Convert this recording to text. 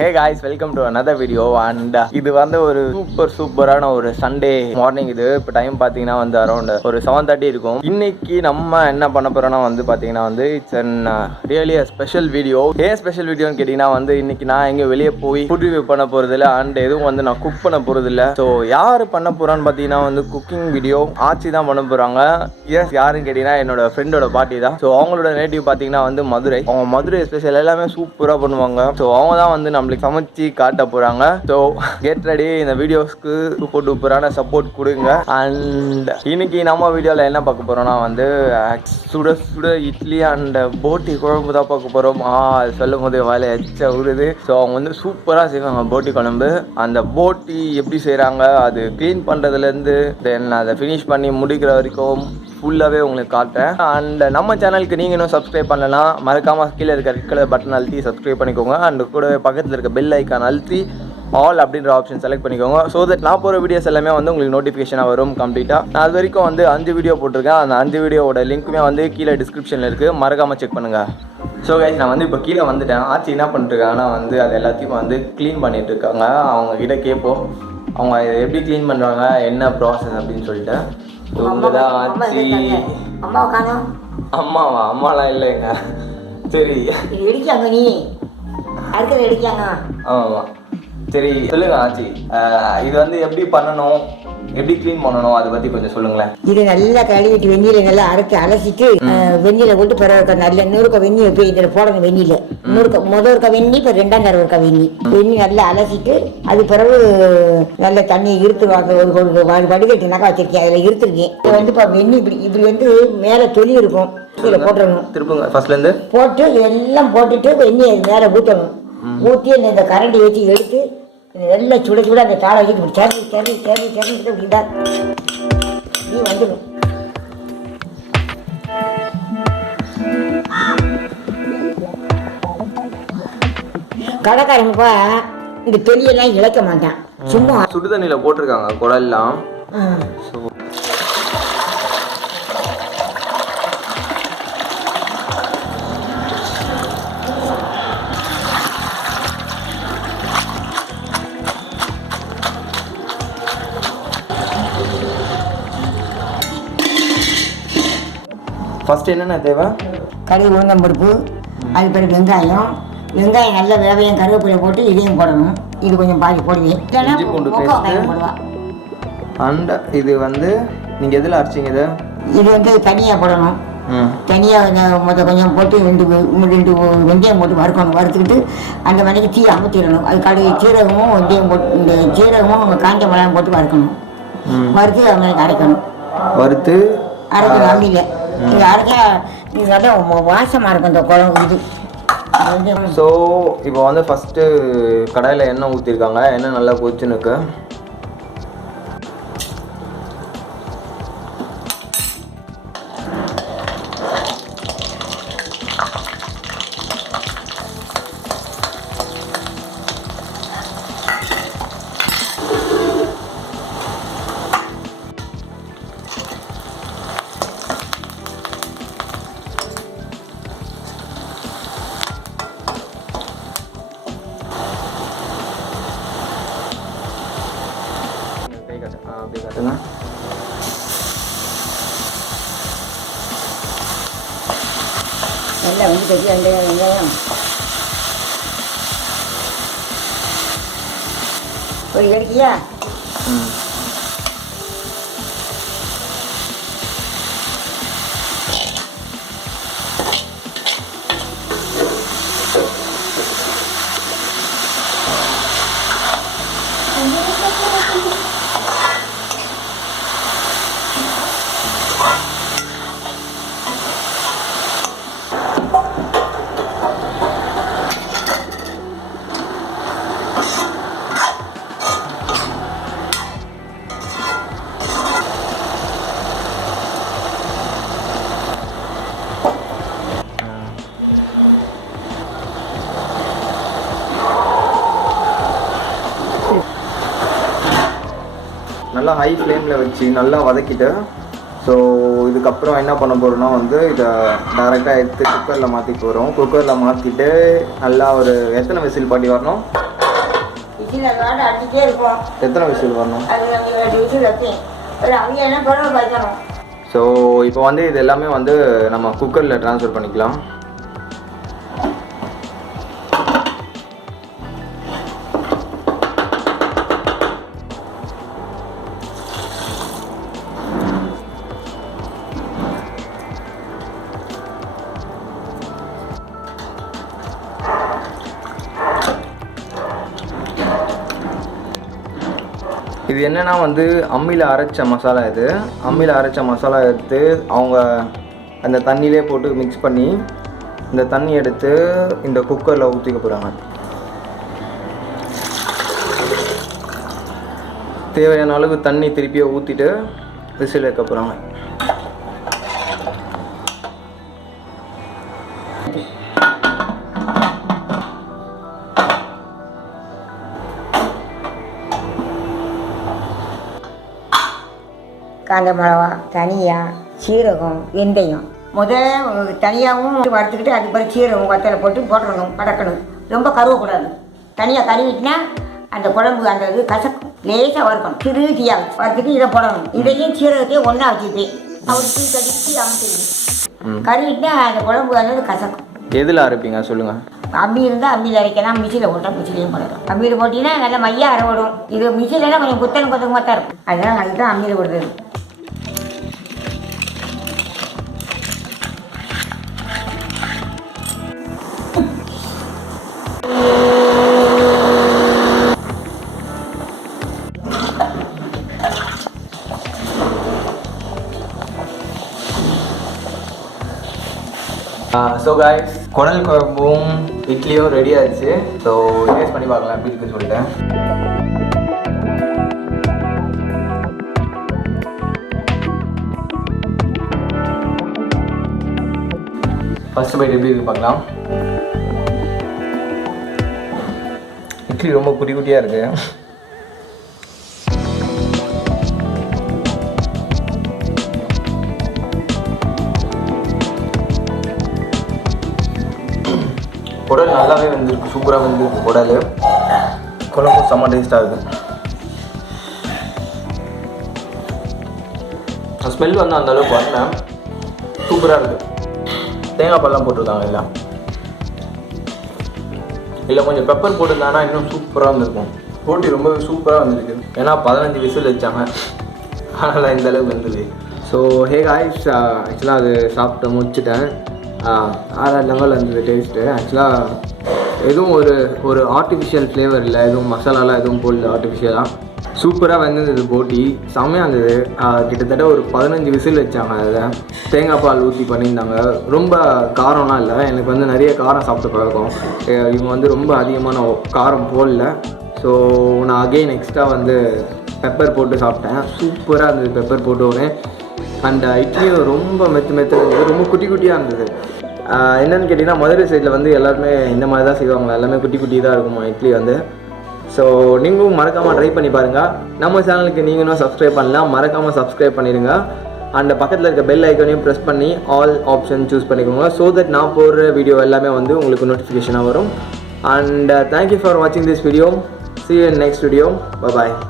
Hey guys, welcome to another video and இது வந்து ஒரு சூப்பரான ஒரு சண்டே மார்னிங். இது இப்போ டைம் பார்த்தீங்கன்னா வந்து அரௌண்ட் ஒரு 7:30 இருக்கும். இன்னைக்கு நம்ம என்ன பண்ண போறோம்னா வந்து பார்த்தீங்கன்னா வந்து it's an really special video. ஏன் ஸ்பெஷல் வீடியோன்னு கேட்டிங்கன்னா வந்து இன்னைக்கு நான் எங்கே வெளியே போய் ஃபுட் ரிவ்யூ பண்ண போகிறதில்ல அண்ட் எதுவும் வந்து நான் குக் பண்ண போகிறதில்ல. ஸோ யார் பண்ண போகிறான்னு பார்த்தீங்கன்னா வந்து குக்கிங் வீடியோ ஆச்சி தான் பண்ண போகிறாங்க. எஸ், யாருன்னு கேட்டிங்கன்னா என்னோட ஃப்ரெண்டோட பார்ட்டி தான். ஸோ அவங்களோட நேட்டிவ் பார்த்தீங்கன்னா வந்து மதுரை. அவங்க மதுரை ஸ்பெஷல் எல்லாமே சூப்பராக பண்ணுவாங்க. ஸோ அவங்க தான் வந்து நம்மளுக்கு சமைச்சு காட்ட போறாங்க. So get ready. இந்த வீடியோஸ்க்கு சூப்பர் டூப்பரான சப்போர்ட் கொடுங்க. அண்ட் இன்னைக்கு நம்ம வீடியோவில் என்ன பார்க்க போறோம்னா வந்து சுட சுட இட்லி அண்ட் போட்டி குழம்பு தான் பார்க்க போறோம். சொல்லும் போது வேலை எச்ச உருது. ஸோ அவங்க வந்து சூப்பராக செய்வாங்க போட்டி குழம்பு. அந்த போட்டி எப்படி செய்கிறாங்க, அது க்ளீன் பண்ணுறதுலேருந்து தென் அதை ஃபினிஷ் பண்ணி முடிக்கிற வரைக்கும் ஃபுல்லாகவே உங்களுக்கு காட்டுறேன். அண்ட் நம்ம சேனலுக்கு நீங்கள் இன்னும் சப்ஸ்கிரைப் பண்ணலாம், மறக்காமல் கீழே இருக்க ரெட் கலர் பட்டன் அழுத்தி சப்ஸ்கிரைப் பண்ணிக்கோங்க. அண்ட் கூட பக்கத்தில் இருக்க பெல் ஐக்கான் அழுத்தி ஆல் அப்படின்ற ஆப்ஷன் செலக்ட் பண்ணிக்கோங்க. ஸோ தட் நான் போகிற வீடியோஸ் எல்லாமே வந்து உங்களுக்கு நோட்டிஃபிகேஷனாக வரும் கம்ப்ளீட்டாக. நான் அது வரைக்கும் வந்து 5 வீடியோ போட்டிருக்கேன். அந்த 5 வீடியோவோட லிங்க்குமே வந்து கீழே டிஸ்கிரிப்ஷனில் இருக்குது, மறக்காமல் செக் பண்ணுங்கள். ஸோ கைஸ், நான் வந்து இப்போ கீழே வந்துட்டேன். ஆச்சி என்ன பண்ணிட்டுருக்காங்கன்னா வந்து அது எல்லாத்தையும் வந்து க்ளீன் பண்ணிட்டு இருக்காங்க. அவங்க கிட்ட கேட்போம் அவங்க இதை எப்படி க்ளீன் பண்ணுறாங்க, என்ன ப்ராசஸ் அப்படின்னு சொல்லிட்டு. இவங்கதான் ஆச்சி. அம்மாவா? அம்மாலாம் இல்லைங்க. சரி, இடிக்காங்க நீ அடுத்தது இடிக்காங்க. ஆமாம், சரி சொல்லுங்க ஆச்சி. இது வந்து எப்படி பண்ணணும், எப்படி க்ளீன் பண்ணணும், அதை பற்றி கொஞ்சம் சொல்லுங்களேன். இது நல்லா கழுவிட்டு வெந்நீரை நல்லா அரைச்சி அலசிட்டு வெந்நீரை போட்டு பிறகு நல்ல நூறுக்க வெந்நீர் போய் இதில் போடணும். வெந்நீரில் முதல் இருக்க வெந்நி, இப்போ 2ஆம் தடவை இருக்க வெந்நி நல்லா அலசிட்டு அது பிறகு நல்ல தண்ணியை இருத்துருவாங்க. ஒரு வடிகட்டி நகை வச்சிருக்கேன், அதில் இருத்துருக்கேன். இது வந்து இப்போ வெந்நி இப்படி வந்து மேலே தொலி இருக்கும், இதில் போட்டுடணும். திருப்புங்க ஃபர்ஸ்ட்லேருந்து போட்டு எல்லாம் போட்டுட்டு வெந்நியை மேலே ஊற்றணும். ஊற்றி இந்த கரண்டி வச்சு எடுத்து நல்லா சுட சுட அந்த தாளை வச்சுட்டு அப்படின்னா நீ வந்துடும். கடைக்காரங்கப்பா இந்த தொலியெல்லாம் இழைக்க மாட்டான், சும்மா சுடு தண்ணியில் போட்டிருக்காங்க குடல்லாம். ஃபர்ஸ்ட் என்னென்ன தேவை? கடுகு, உளுந்தம்பருப்பு, அது பிறகு வெங்காயம் நல்லா வேவையும் கருவேப்பிலை போட்டு இதையும் போடணும். இது கொஞ்சம் பாதி போடுவேன். இஞ்சி பூண்டு பேஸ்ட். அண்ட் இது வந்து நீங்கள் எதில் அரைச்சிங்க? இது வந்து தனியாக போடணும். தனியாக கொஞ்சம் போட்டு ரெண்டு வெந்தயம் போட்டு வறுக்கணும். வறுத்துக்கிட்டு அந்த மணிக்கு தீ அமுத்திடணும். அது கடுகு, சீரகமும் வெந்தயம் போட்டு, இந்த சீரகமும் காஞ்ச மிளகாயும் போட்டு வறுக்கணும். வறுத்து அது அரைக்கணும். வறுத்து அரைக்கணும். அம்மியில் இது அரைச்சா இது நல்லா வாசமாக இருக்கும் இந்த குழம்பு. இது ஸோ இப்போ வந்து ஃபஸ்ட்டு கடாயில் எண்ணெய் ஊற்றிருக்காங்க. எண்ணெய் நல்லா கொதிச்சுன்னு இருக்கு. நல்லா வந்து பெரிய வெங்காயம் ஒரு எடுக்கியா. நல்லா ஹை ஃப்ளேமில் வச்சு நல்லா வதக்கிட்டு ஸோ இதுக்கப்புறம் என்ன பண்ண போகிறோன்னா வந்து இதை டைரெக்டாக எடுத்து குக்கரில் மாற்றிட்டு வரோம். குக்கரில் மாற்றிட்டு நல்லா ஒரு எத்தனை விசில் பாட்டி வரணும்? மிஷின் அதோட அடிச்சுட்டே இருக்கும். எத்தனை விசில் வரணும்? அது நம்ம 2 விசில் வைப்பேன். ஒரு அவியனா பரவ வைக்கணும். ஸோ இப்போ வந்து இது எல்லாமே வந்து நம்ம குக்கரில் ட்ரான்ஸ்ஃபர் பண்ணிக்கலாம். இது என்னென்னா வந்து அம்மியில் அரைச்ச மசாலா. இது அம்மியில் அரைச்ச மசாலா எடுத்து அவங்க அந்த தண்ணியிலே போட்டு மிக்ஸ் பண்ணி இந்த தண்ணி எடுத்து இந்த குக்கரில் ஊற்றிக்க போகிறாங்க. தேவையான அளவு தண்ணி திருப்பியை ஊற்றிட்டு விசில் வைக்க போகிறாங்க. காஞ்ச மிளகா, தனியா, சீரகம், வெந்தயம் தனியாகவும் வறுத்துக்கிட்டு அது பிறகு சீரகம் வத்தலை போட்டு போட்டுடணும், வதக்கணும். ரொம்ப கருவக்கூடாது. தனியாக கருவிட்டுனா அந்த குழம்பு அந்த இது கசக்கும். லேசாக வறுக்கணும். சிறு தீயாக வறுத்துட்டு இதை போடணும். இதையும் சீரகத்தையும் ஒன்றா வச்சுப்பேன். அவர் தீ கட்டிட்டு அமைச்சிருக்கேன். கருவிட்டுனா அந்த குழம்பு வந்து கசக்கும். எதில் அரைப்பீங்க சொல்லுங்கள்? அம்மி இருந்தால் அம்மியில் அரைக்கலாம். மிஷினில் போட்டால் மிஷிலையும் போடலாம். அம்மியில் போட்டிங்கன்னா நல்லா மையாக அரைவிடும். இது மிஷினில் கொஞ்சம் கொத்தமாக தான் இருக்கும். அதனால் அதுதான் அம்மியில் போடுறது. ஸோ கைஸ், குடல் குழம்பும் இட்லியும் ரெடி ஆயிடுச்சு. ஸோ டேஸ்ட் பண்ணி பார்க்கலாம் எப்படி இருக்குன்னு சொல்லிட்டேன். ஃபர்ஸ்ட் பைட் எப்படி இருக்கு பார்க்கலாம். இட்லி ரொம்ப குட்டி குட்டியாக இருக்குது. குடல் நல்லாவே வந்துருக்கு, சூப்பராக வந்துருக்கு. குழம்பு செம்ம டேஸ்ட்டாக இருக்குது. ஸ்மெல் வந்து அந்த அளவுக்கு வரல, சூப்பராக இருக்குது. தேங்காய் பால்லாம் போட்டிருக்காங்க இல்லை கொஞ்சம் பெப்பர் போட்டிருந்தாங்கன்னா இன்னும் சூப்பராக வந்துருக்கும். போட்டி ரொம்ப சூப்பராக வந்துருக்கு. ஏன்னா 15 விசில் வச்சாங்க, அதனால் இந்த அளவுக்கு வந்தது. ஸோ ஹே காய்ஸ், ஆக்சுவலாக அது சாப்பிட்டு முடிச்சுட்டேன். வேறு லெவலில் இருந்தது டேஸ்ட்டு. ஆக்சுவலாக எதுவும் ஒரு ஆர்டிஃபிஷியல் ஃப்ளேவர் இல்லை, எதுவும் மசாலாலாம் எதுவும் போடல. ஆர்டிஃபிஷியலாக சூப்பராக வந்தது. போட்டி செம்மையாக இருந்தது. கிட்டத்தட்ட ஒரு 15 விசில் வச்சாங்க. அதில் தேங்காய் பால் ஊற்றி பண்ணியிருந்தாங்க. ரொம்ப காரம்லாம் இல்லை. எனக்கு வந்து நிறைய காரம் சாப்பிட்டு பழக்கம். இவங்க வந்து ரொம்ப அதிகமான காரம் போடல. ஸோ நான் அகெயின் எக்ஸ்ட்ரா வந்து பெப்பர் போட்டு சாப்பிட்டேன். சூப்பராக இருந்தது பெப்பர் போட்டோன்னே. அண்ட் இட்லியும் ரொம்ப மெத்து இருந்தது, ரொம்ப குட்டி குட்டியாக இருந்தது. என்னென்னு கேட்டிங்கன்னா மதுரை சைடில் வந்து எல்லாருமே இந்த மாதிரி தான் செய்வாங்க. எல்லாமே குட்டி குட்டி தான் இருக்குமா இட்லி வந்து. ஸோ நீங்களும் மறக்காமல் ட்ரை பண்ணி பாருங்கள். நம்ம சேனலுக்கு நீங்களும் சப்ஸ்கிரைப் பண்ணலாம், மறக்காமல் சப்ஸ்கிரைப் பண்ணிடுங்க. அண்ட் பக்கத்தில் இருக்க பெல் ஐக்கனையும் ப்ரெஸ் பண்ணி ஆல் ஆப்ஷன் சூஸ் பண்ணிக்கோங்க. ஸோ தட் நான் போடுற வீடியோ எல்லாமே வந்து உங்களுக்கு நோட்டிஃபிகேஷனாக வரும். அண்ட் தேங்க்யூ ஃபார் வாட்சிங் this video. See you in next video. Bye bye.